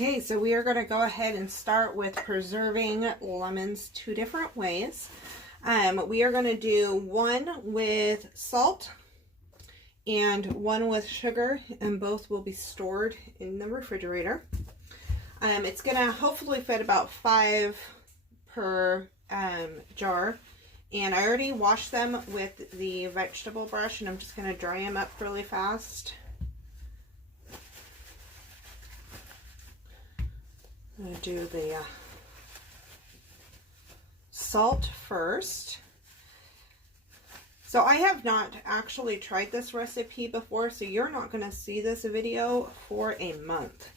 Okay, so we are going to go ahead and start with preserving lemons two different ways. We are going to do one with salt and one with sugar, and both will be stored in the refrigerator. It's going to hopefully fit about 5 per jar, and I already washed them with the vegetable brush, and I'm just going to dry them up really fast. I'm going to do the salt first. So I have not actually tried this recipe before, so you're not going to see this video for a month.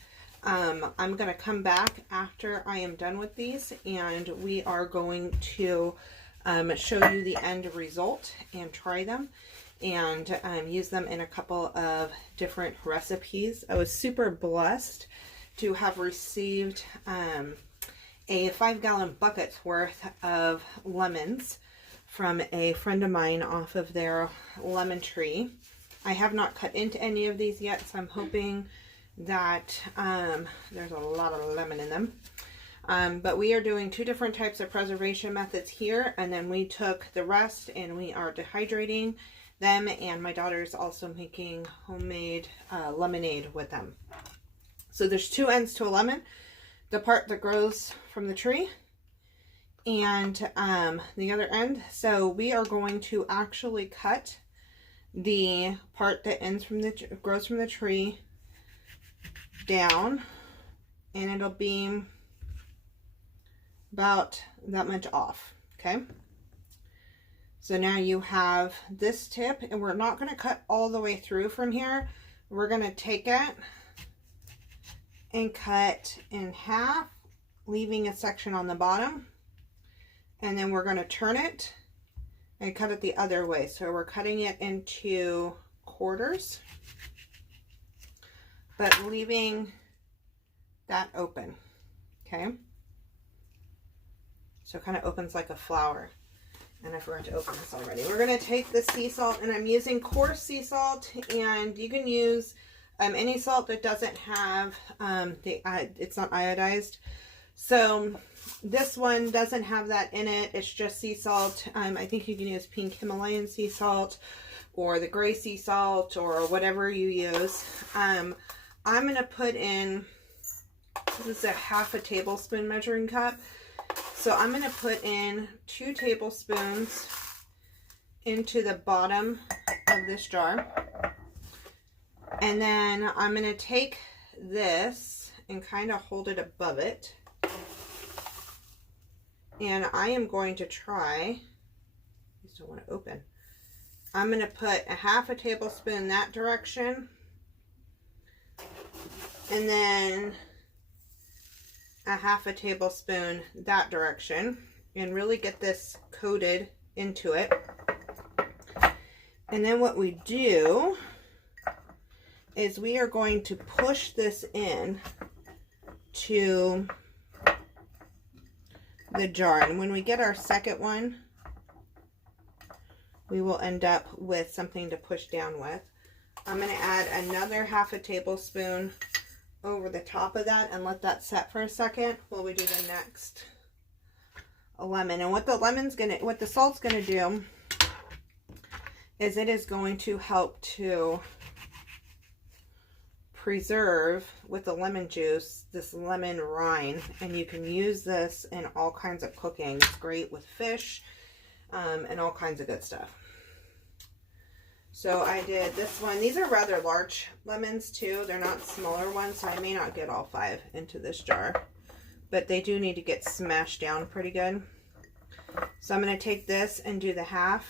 I'm going to come back after I am done with these, and we are going to show you the end result and try them and use them in a couple of different recipes. I was super blessed to have received a 5-gallon bucket's worth of lemons from a friend of mine off of their lemon tree. I have not cut into any of these yet, so I'm hoping that there's a lot of lemon in them. But we are doing 2 different types of preservation methods here, and then we took the rest and we are dehydrating them, and my daughter is also making homemade lemonade with them. So there's 2 ends to a lemon, the part that grows from the tree and the other end. So we are going to actually cut the part that grows from the tree down, and it'll be about that much off. Okay, so now you have this tip, and we're not going to cut all the way through from here. We're going to take it and cut in half, leaving a section on the bottom, and then we're going to turn it and cut it the other way. So we're cutting it into quarters, but leaving that open. Okay, so it kind of opens like a flower, and I forgot to open this already. We're going to take the sea salt, and I'm using coarse sea salt, and you can use any salt that doesn't have it's not iodized. So this one doesn't have that in it. It's just sea salt. I think you can use pink Himalayan sea salt or the gray sea salt or whatever you use. I'm going to put in, this is a 1/2 tablespoon measuring cup. So I'm going to put in 2 tablespoons into the bottom of this jar. And then I'm going to take this and kind of hold it above it. And I am going to try, I just don't want to open. I'm going to put a 1/2 tablespoon that direction. And then a 1/2 tablespoon that direction. And really get this coated into it. And then what we do is we are going to push this in to the jar, and when we get our second one, we will end up with something to push down with. I'm going to add another 1/2 tablespoon over the top of that and let that set for a second while we do the next lemon. And what the salt's going to do is it is going to help to preserve with the lemon juice this lemon rind, and you can use this in all kinds of cooking. It's great with fish and all kinds of good stuff. So I did this one. These are rather large lemons too. They're not smaller ones, so I may not get all 5 into this jar, but they do need to get smashed down pretty good. So I'm going to take this and do the 1/2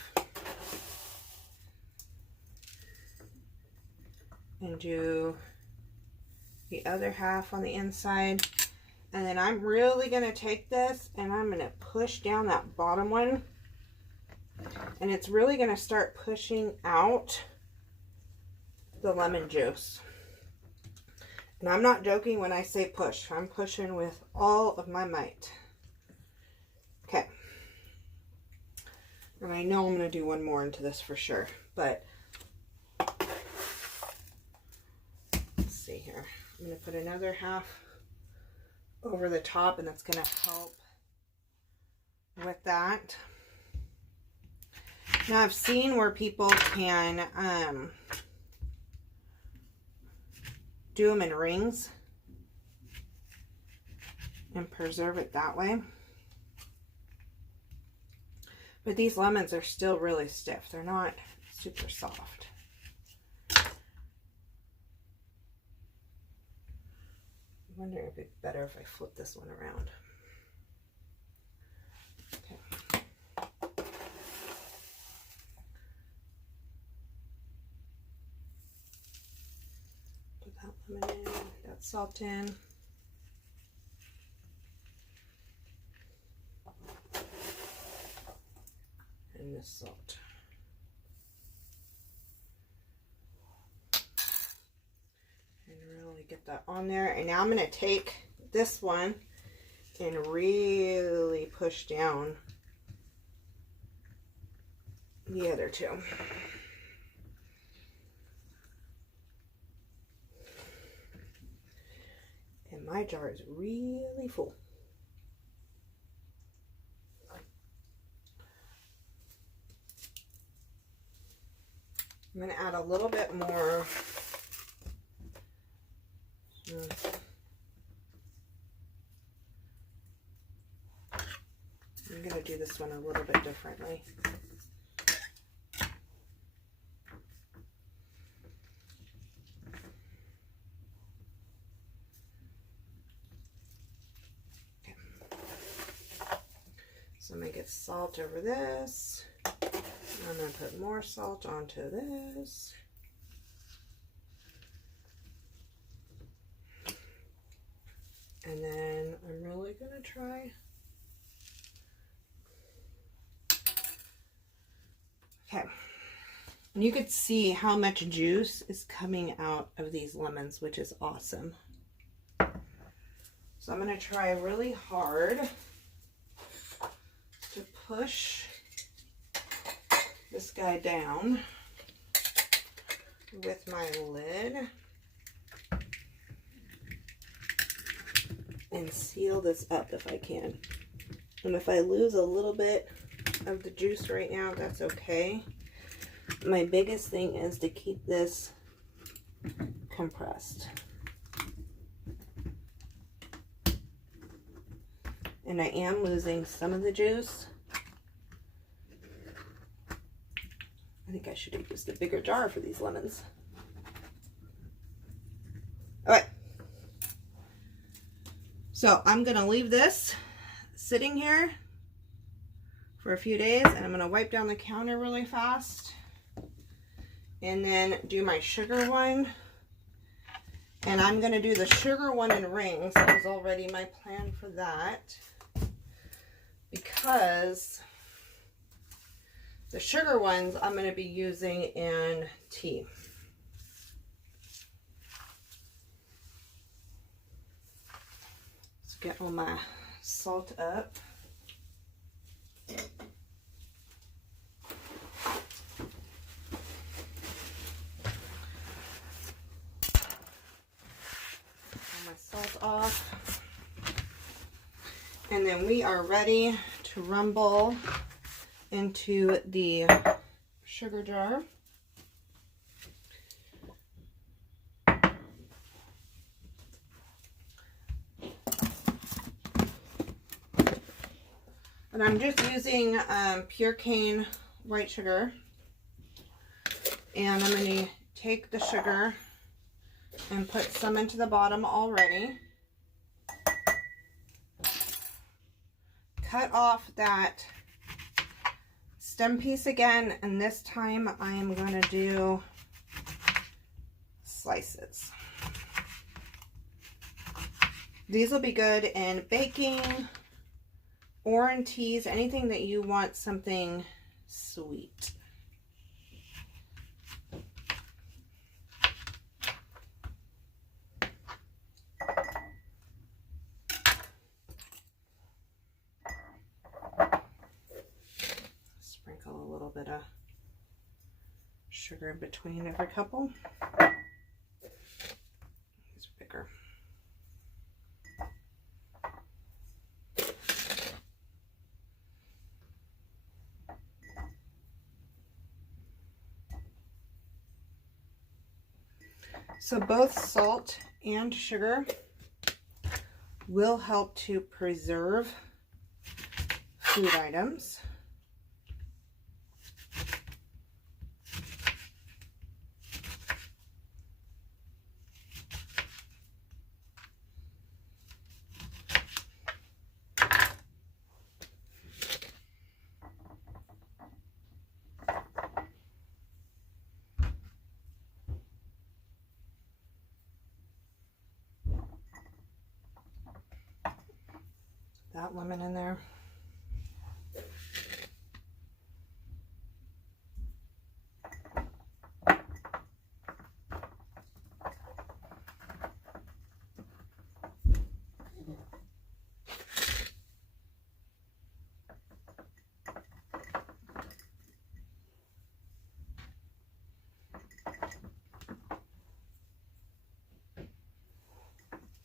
and do the other 1/2 on the inside, and then I'm really going to take this and I'm going to push down that bottom one, and it's really going to start pushing out the lemon juice. And I'm not joking when I say push. I'm pushing with all of my might. Okay, and I know I'm going to do one more into this for sure, but let's see here. I'm going to put another 1/2 over the top, and that's going to help with that. Now I've seen where people can do them in rings and preserve it that way. But these lemons are still really stiff. They're not super soft. I wonder if it'd be better if I flip this one around. Okay. Put that lemon in, that salt in. And this salt. And really get that on there. And now I'm going to take this one and really push down the other two. And my jar is really full. I'm going to add a little bit more. I'm going to do this one a little bit differently. Okay. So I'm going to get salt over this. I'm going to put more salt onto this. And then I'm really going to try. Okay. And you could see how much juice is coming out of these lemons, which is awesome. So I'm going to try really hard to push this guy down with my lid and seal this up if I can. And if I lose a little bit of the juice right now, that's okay. My biggest thing is to keep this compressed. And I am losing some of the juice. I think I should have used a bigger jar for these lemons. All right. So I'm going to leave this sitting here for a few days, and I'm going to wipe down the counter really fast and then do my sugar one. And I'm going to do the sugar one in rings. That was already my plan for that, because the sugar ones I'm going to be using in tea. Let's get all my salt up. All my salt off. And then we are ready to rumble into the sugar jar. And I'm just using pure cane white sugar. And I'm going to take the sugar and put some into the bottom already. Cut off that stem piece again, and this time I am going to do slices. These will be good in baking or in teas, anything that you want something sweet. Sprinkle a little bit of sugar in between every couple. These are bigger. So both salt and sugar will help to preserve food items. That lemon in there.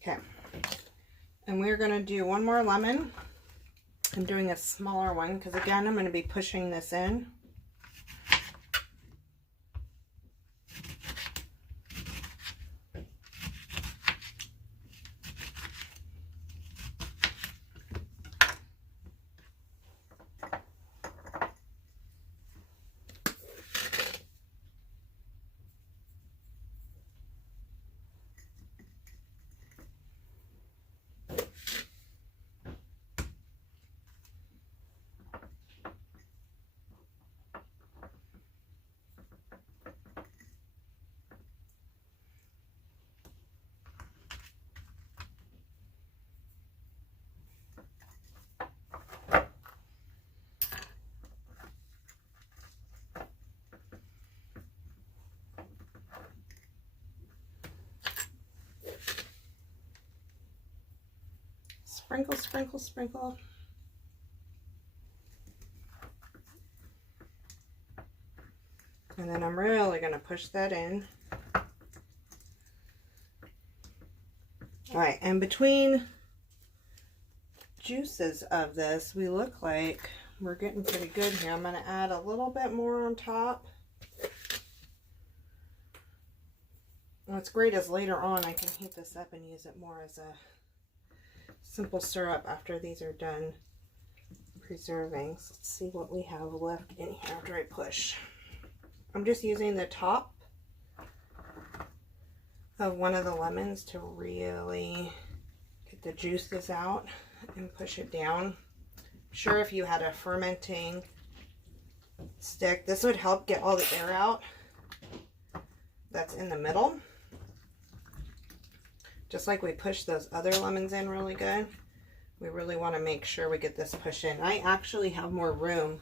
Okay. And we're going to do one more lemon. I'm doing a smaller one because, again, I'm going to be pushing this in. Sprinkle, sprinkle, sprinkle. And then I'm really going to push that in. All right, and between juices of this, we look like we're getting pretty good here. I'm going to add a little bit more on top. What's great is later on I can heat this up and use it more as a simple syrup after these are done preserving. So let's see what we have left in here after I push. I'm just using the top of one of the lemons to really get the juices out and push it down. I'm sure if you had a fermenting stick, this would help get all the air out that's in the middle. Just like we push those other lemons in really good, we really want to make sure we get this push in. I actually have more room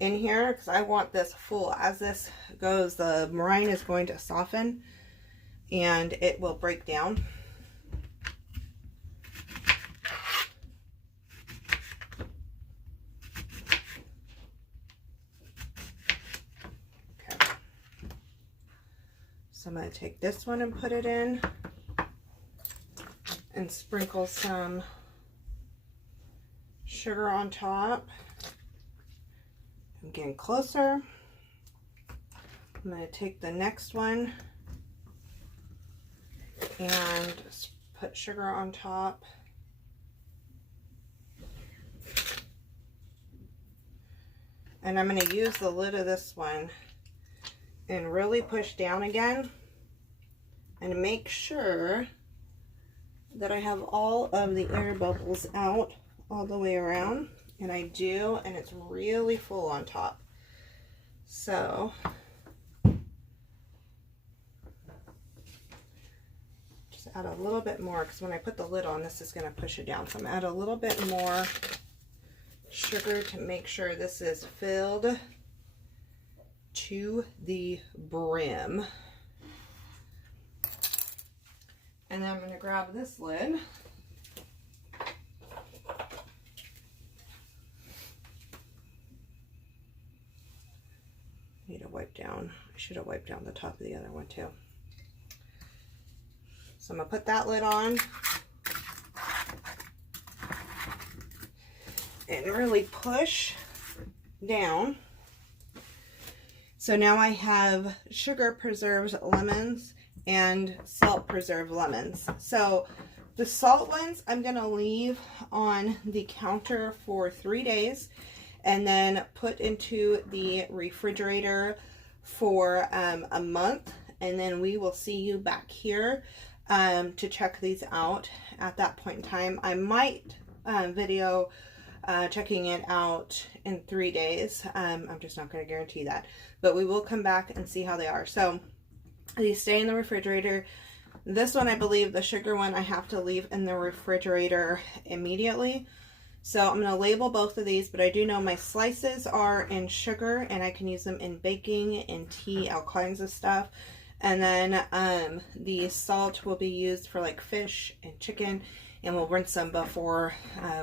in here because I want this full. As this goes, the meringue is going to soften and it will break down. Okay. So I'm going to take this one and put it in and sprinkle some sugar on top. I'm getting closer. I'm going to take the next one and put sugar on top. And I'm going to use the lid of this one and really push down again and make sure that I have all of the air bubbles out all the way around. And I do, and it's really full on top. So just add a little bit more, because when I put the lid on, this is going to push it down. So I'm going to add a little bit more sugar to make sure this is filled to the brim. And then I'm going to grab this lid. Need to wipe down. I should have wiped down the top of the other one too. So I'm going to put that lid on and really push down. So now I have sugar preserved lemons and salt preserved lemons. So the salt ones I'm going to leave on the counter for 3 days and then put into the refrigerator for a month, and then we will see you back here to check these out at that point in time. I might video checking it out in 3 days. I'm just not going to guarantee that, but we will come back and see how they are. So these stay in the refrigerator. This one, I believe, the sugar one, I have to leave in the refrigerator immediately. So I'm going to label both of these, but I do know my slices are in sugar and I can use them in baking, in tea, all kinds of stuff. And then the salt will be used for like fish and chicken, and we'll rinse them before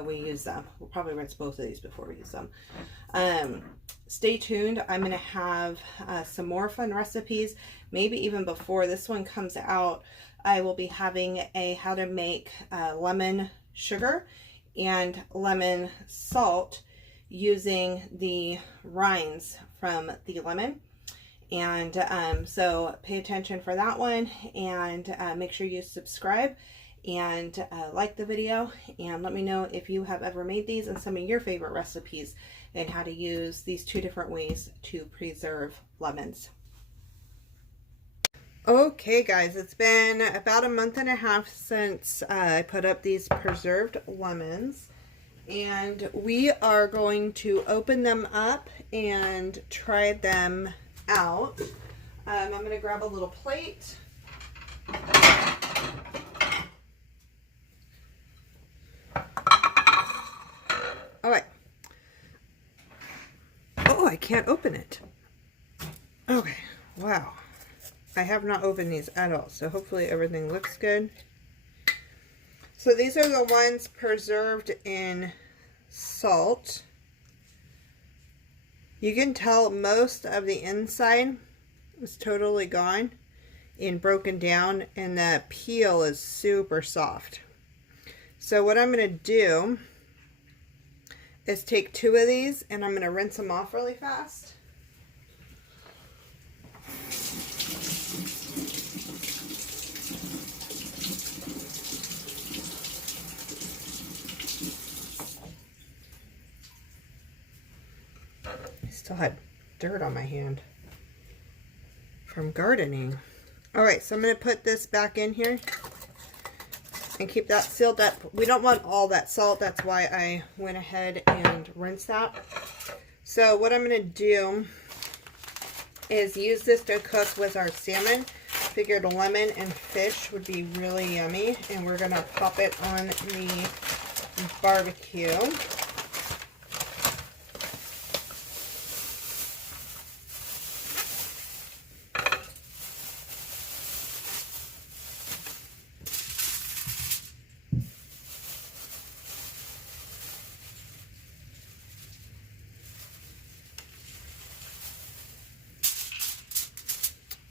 we use them. We'll probably rinse both of these before we use them. Stay tuned. I'm going to have some more fun recipes, maybe even before this one comes out. I will be having a how to make lemon sugar and lemon salt using the rinds from the lemon. And so pay attention for that one, and make sure you subscribe and like the video, and let me know if you have ever made these and some of your favorite recipes and how to use these 2 different ways to preserve lemons. Okay guys, it's been about a month and a half since I put up these preserved lemons, and we are going to open them up and try them out. I'm going to grab a little plate. All right. Oh, I can't open it. Okay, wow. I have not opened these at all, so hopefully everything looks good. So these are the ones preserved in salt. You can tell most of the inside is totally gone and broken down, and the peel is super soft. So what I'm going to do is take 2 of these, and I'm going to rinse them off really fast. Still had dirt on my hand from gardening. All right, so I'm going to put this back in here and keep that sealed up. We don't want all that salt. That's why I went ahead and rinsed that. So what I'm going to do is use this to cook with our salmon. Figured lemon and fish would be really yummy, and we're going to pop it on the barbecue.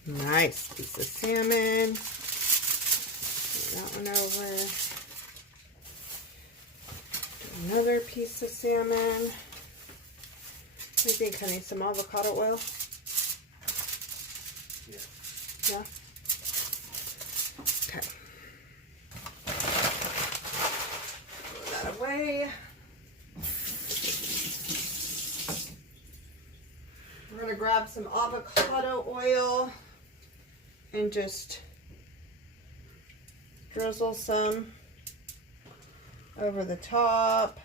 Nice piece of salmon. That one over. Another piece of salmon. What do you think, honey? Some avocado oil? Yeah. Yeah? Okay. Throw that away. We're going to grab some avocado oil and just drizzle some over the top.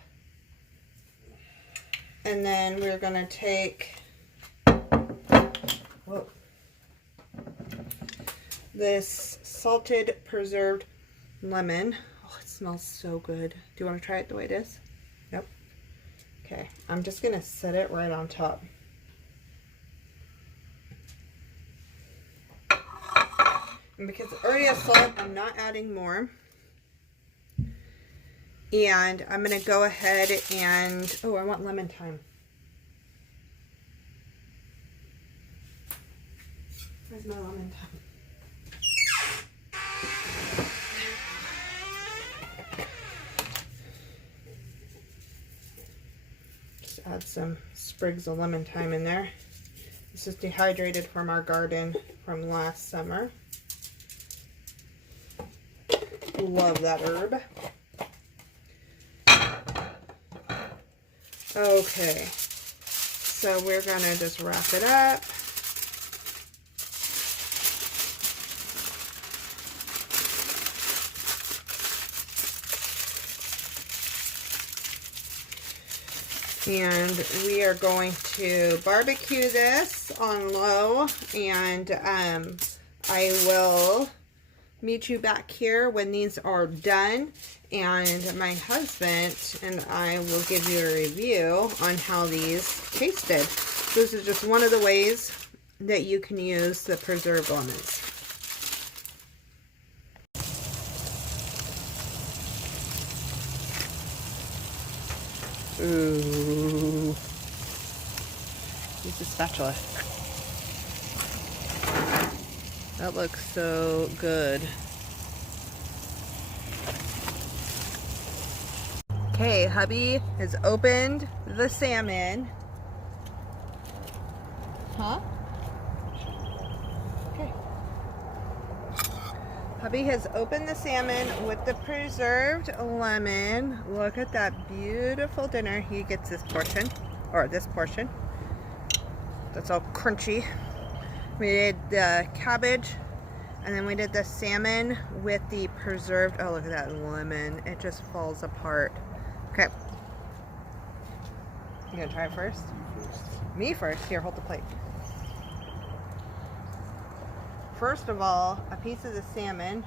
And then we're going to take this salted preserved lemon. Oh, it smells so good. Do you want to try it the way it is? Nope. Okay, I'm just going to set it right on top. And because it already has salt, I'm not adding more. And I'm going to go ahead and, oh, I want lemon thyme. Where's my lemon thyme? Just add some sprigs of lemon thyme in there. This is dehydrated from our garden from last summer. Love that herb. Okay, so we're gonna just wrap it up. And we are going to barbecue this on low, and I will meet you back here when these are done, and my husband and I will give you a review on how these tasted. This is just one of the ways that you can use the preserved lemons. Ooh. Use a spatula. That looks so good. Okay, hubby has opened the salmon. Huh? Okay. Hubby has opened the salmon with the preserved lemon. Look at that beautiful dinner. He gets this portion, or this portion. That's all crunchy. We did the cabbage, and then we did the salmon with the preserved, oh look at that lemon. It just falls apart. Okay. You gonna try it first? Me first. Here, hold the plate. First of all, a piece of the salmon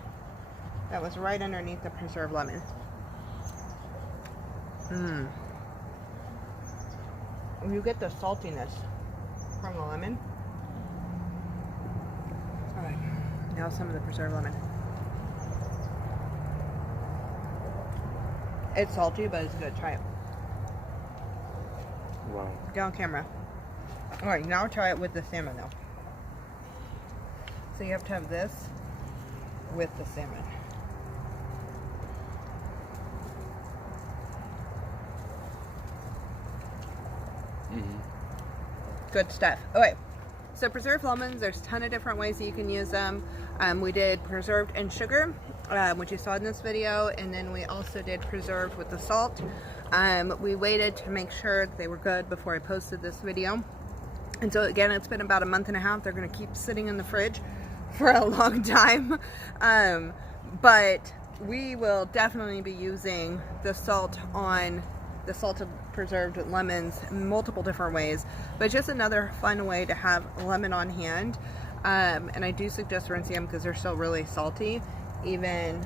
that was right underneath the preserved lemon. You get the saltiness from the lemon. Alright, now some of the preserved lemon. It's salty, but it's good. Try it. Wow. Get on camera. Alright, now try it with the salmon though. So you have to have this with the salmon. Good stuff. Okay, so preserved lemons, there's a ton of different ways that you can use them. We did preserved in sugar, which you saw in this video, and then we also did preserved with the salt. We waited to make sure that they were good before I posted this video. And so again, it's been about a month and a half. They're gonna keep sitting in the fridge for a long time. But we will definitely be using the salt on the salted preserved lemons in multiple different ways, but just another fun way to have lemon on hand. And I do suggest rinsing them because they're still really salty, even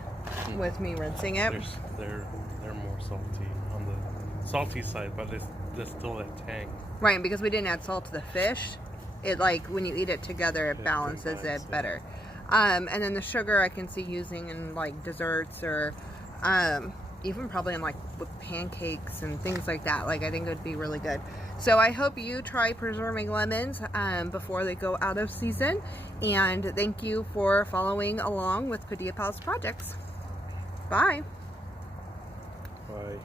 with me rinsing it. They're more salty on the salty side, but there's still that tang. Right, because we didn't add salt to the fish. It, like, when you eat it together, it balances it better. And then the sugar I can see using in like desserts, or even probably in like with pancakes and things like that. Like, I think it would be really good. So I hope you try preserving lemons before they go out of season. And thank you for following along with Padilla Palace Projects. Bye. Bye.